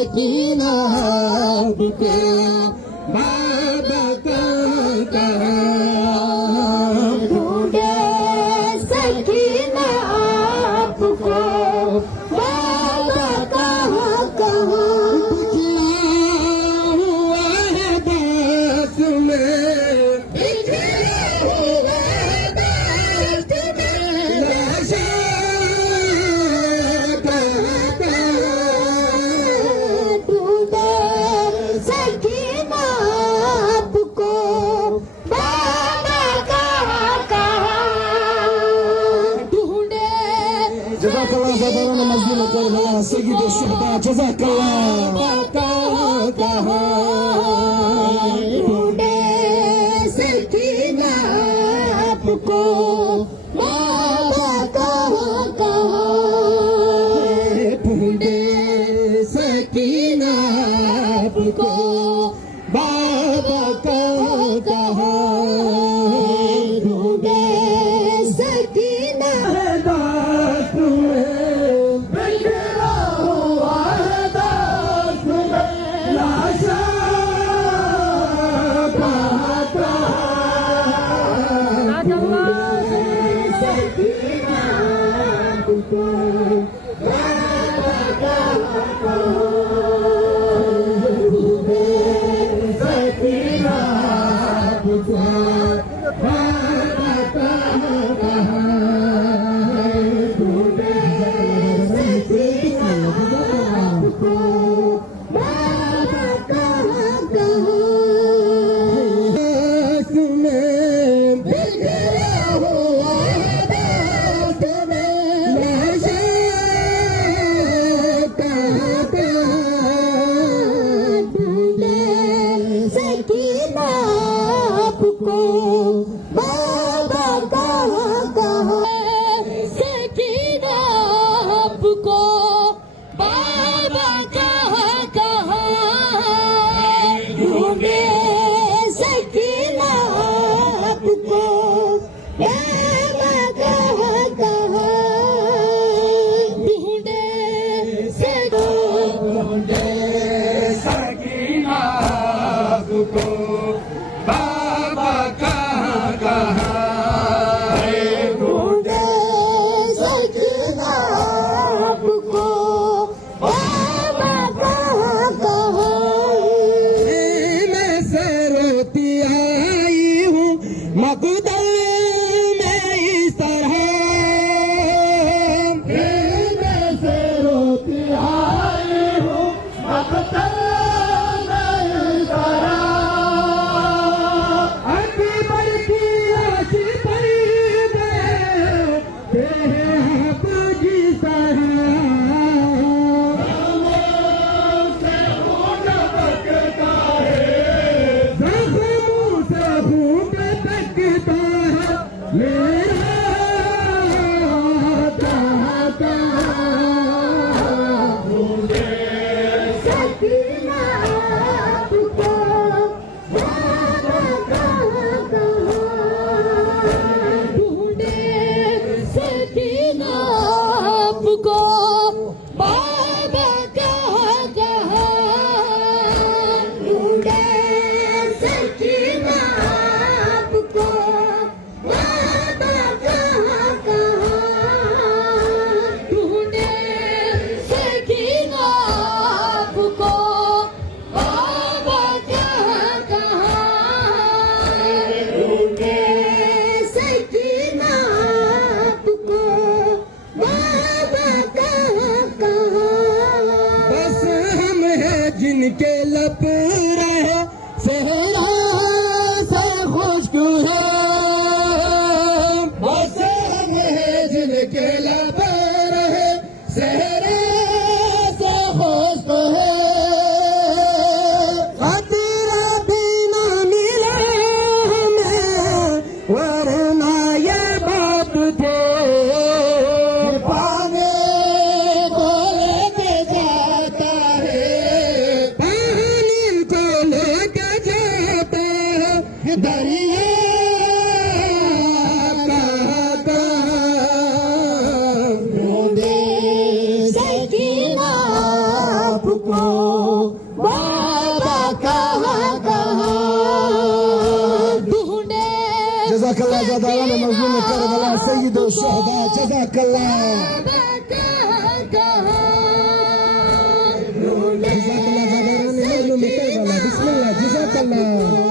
सकीना आपको बाबा कहाँ ढूंढे सकीना आपको बाबा कहाँ कहाँ हुआ है दास में Jazakallah zabarana mazluma karhala Sayyid Shuhada Jazakallah ढूंढे सकीना आपको बाबा कहाँ कहाँ ढूंढे सकीना आपको बाबा कहाँ ढूंढे सकीना दास में बिखरा हुआ है दास में लाशा कहाँ सकीना आपको बाबा कहाँ ढूंढे सकीना आपको बाबा कहाँ ढूंढे सकीना आपको बाबा कहाँ कहाँ दास में बिखरा हुआ है दास में लाशा कहाँ ढूंढे सकीना आपको बाबा कहाँ कहाँ सकीना आपको बाबा कहाँ कहाँ ढूंढे सकीना आपको बाबा कहाँ कहाँ ढूंढे ढूंढे सकीना आपको बाबा कहाँ ढूंढे सकीना आपको बाबा कहाँ कहाँ मैं से रोती आई हूँ मकदल में इस तरह मैं से रोती आई हूँ मकदल में इस तरह अभी बढ़ती ऐसी परी जिस तरह जख्मों से खून तकता है मेरा चाहता सकीना आपको बाबा कहाँ कहाँ ढूंढे सकीना आपको बाबा कहाँ कहाँ ढूंढे सकीना आपको बाबा कहाँ कहाँ ढूंढे सकीना आपको बाबा कहाँ कहाँ ढूंढे सकीना आपको बाबा कहाँ कहाँ बस हम हैं जिनके लब रहे सहरा से खुश्क है बस हम हैं जिनके लब रहे सहरा से खुश्क है खतरा भी ना मिला हमें वरना ये बात थे पाने को लेके जाता है पानी को लेके जाता है दरिया कहाँ ढूंढे सकीना आपको बाबा कहाँ कहाँ ढूंढे जज़ाकल्लाह ज़ादारान मज़लूम करबला सय्यद शुहदा जज़ाकल्लाह जज़ाकल्लाह ज़ादारान मज़लूम करबला बिस्मिल्लाह जज़ाकल्लाह